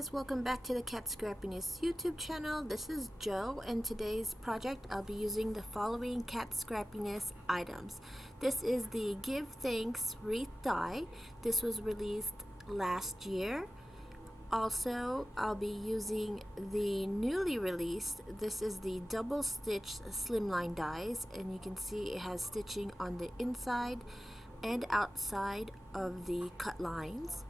guys, welcome back to the Cat Scrappiness YouTube channel. This is Joe, and today's project I'll be using the following Cat Scrappiness items. This is the Give Thanks Wreath Die. This was released last year. Also, I'll be using the newly released, this is the double stitched Slimline dies, and you can see it has stitching on the inside and outside of the cut lines.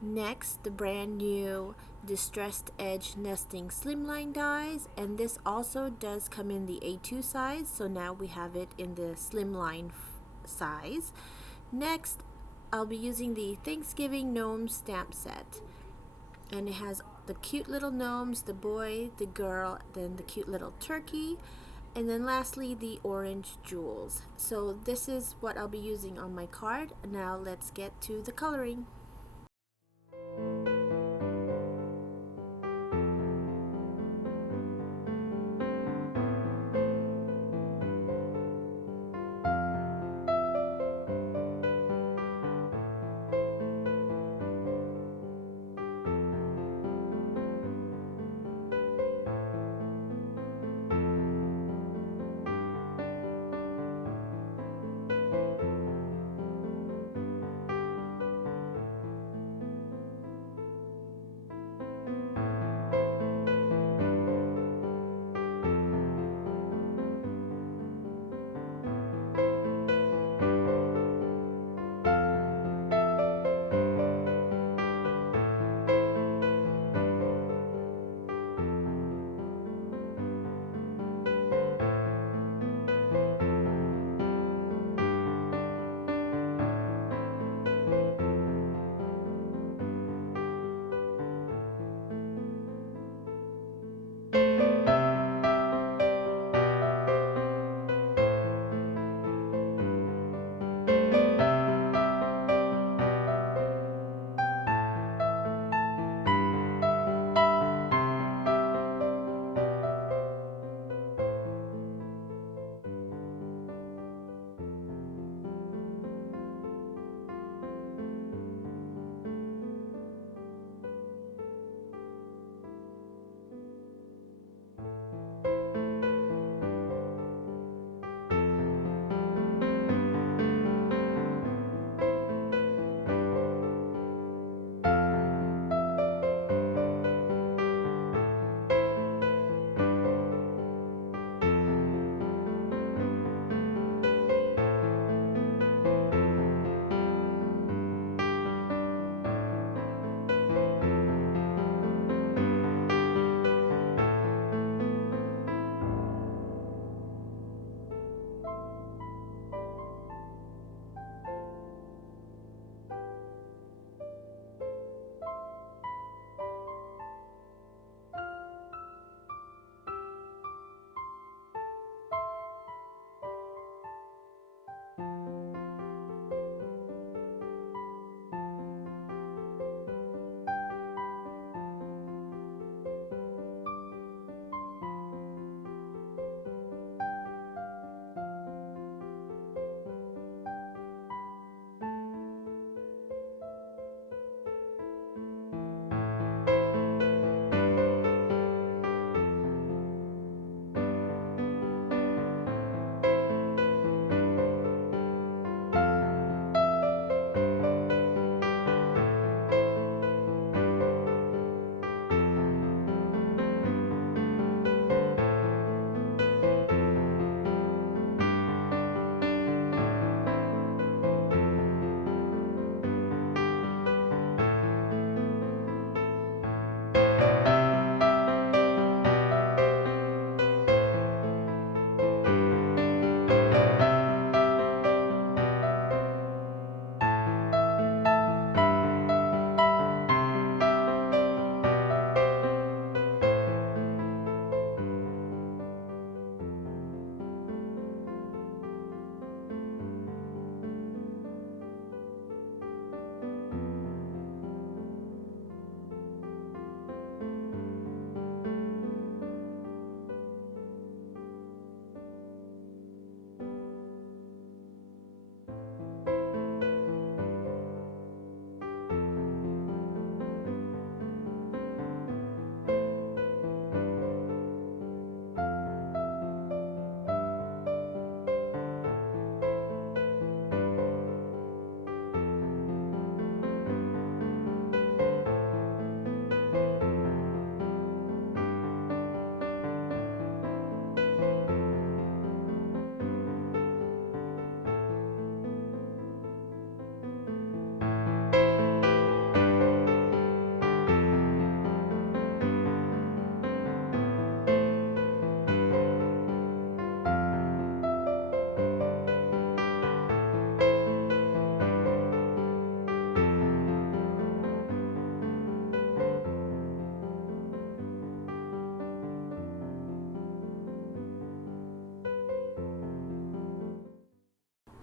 Next, the brand new Distressed Edge Nesting Slimline dies, and this also does come in the A2 size, so now we have it in the Slimline size. Next, I'll be using the Thanksgiving Gnome stamp set, and it has the cute little gnomes, the boy, the girl, then the cute little turkey, and then lastly the orange jewels. So this is what I'll be using on my card. Now let's get to the coloring.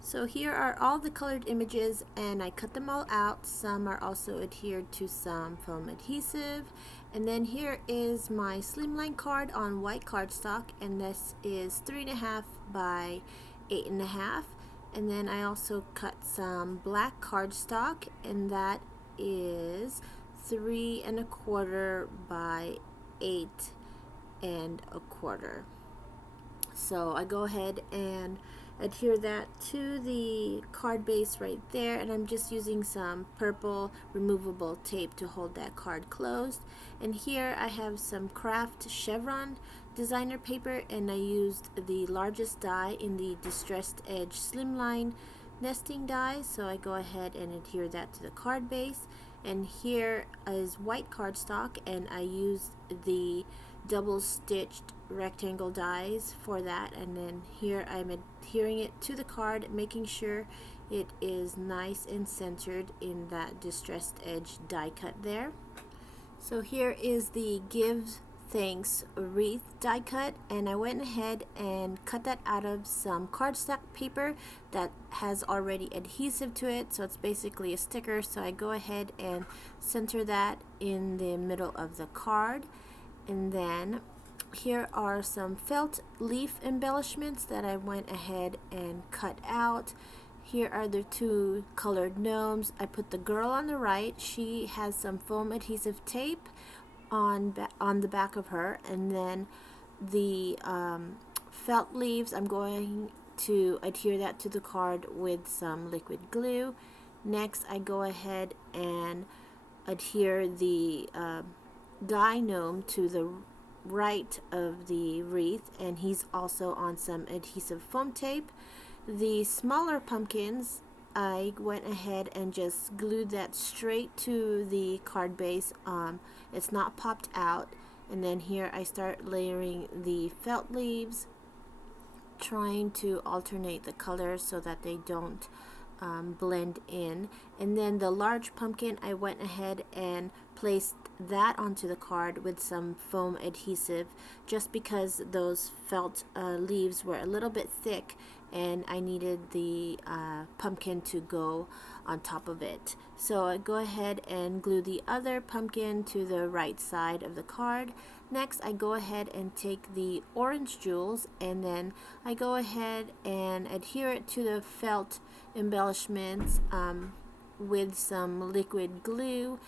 So here are all the colored images, and I cut them all out. Some are also adhered to some foam adhesive. And then here is my Slimline card on white cardstock, and this is 3.5 by 8.5. And then I also cut some black cardstock, and that is 3.25 by 8.25. So I go ahead and adhere that to the card base right there, and I'm just using some purple removable tape to hold that card closed. And here I have some craft chevron designer paper, and I used the largest die in the distressed edge Slimline nesting die, so I go ahead and adhere that to the card base. And here is white cardstock, and I used the double stitched rectangle dies for that, and then here I'm adhering it to the card, making sure it is nice and centered in that distressed edge die cut there. So here is the Give Thanks Wreath Die Cut, and I went ahead and cut that out of some cardstock paper that has already adhesive to it, so it's basically a sticker. So I go ahead and center that in the middle of the card. And then here are some felt leaf embellishments that I went ahead and cut out. Here are the two colored gnomes. I put the girl on the right. She has some foam adhesive tape on the back of her, and then the felt leaves, I'm going to adhere that to the card with some liquid glue. Next, I go ahead and adhere the guy gnome to the right of the wreath, and he's also on some adhesive foam tape. The smaller pumpkins, I went ahead and just glued that straight to the card base. It's not popped out. And then here I start layering the felt leaves, trying to alternate the colors so that they don't blend in. And then the large pumpkin, I went ahead and placed that onto the card with some foam adhesive, just because those felt leaves were a little bit thick and I needed the pumpkin to go on top of it. So I go ahead and glue the other pumpkin to the right side of the card. Next, I go ahead and take the orange jewels, and then I go ahead and adhere it to the felt embellishments with some liquid glue.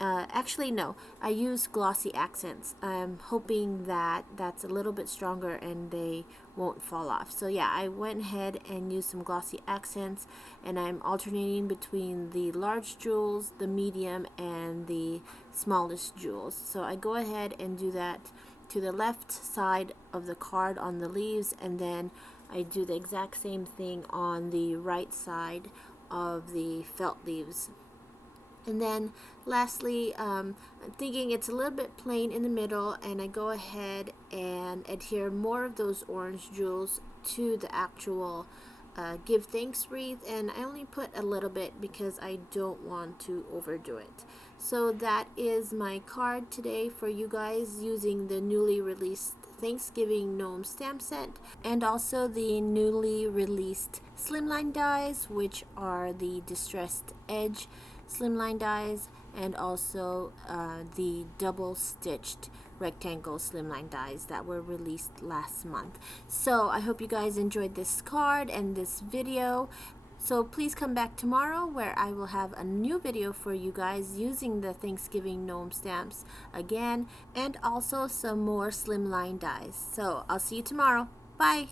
Actually, no, I use glossy accents. I'm hoping that that's a little bit stronger and they won't fall off. So yeah, I went ahead and used some glossy accents, and I'm alternating between the large jewels, the medium, and the smallest jewels. So I go ahead and do that to the left side of the card on the leaves, and then I do the exact same thing on the right side of the felt leaves. And then lastly, I'm thinking it's a little bit plain in the middle, and I go ahead and adhere more of those orange jewels to the actual Give Thanks wreath, and I only put a little bit because I don't want to overdo it. So that is my card today for you guys, using the newly released Thanksgiving Gnome stamp set, and also the newly released Slimline dies, which are the distressed edge Slimline dies, and also the double stitched rectangle Slimline dies that were released last month. So I hope you guys enjoyed this card and this video. So please come back tomorrow, where I will have a new video for you guys using the Thanksgiving gnome stamps again, and also some more Slimline dies. So I'll see you tomorrow. Bye!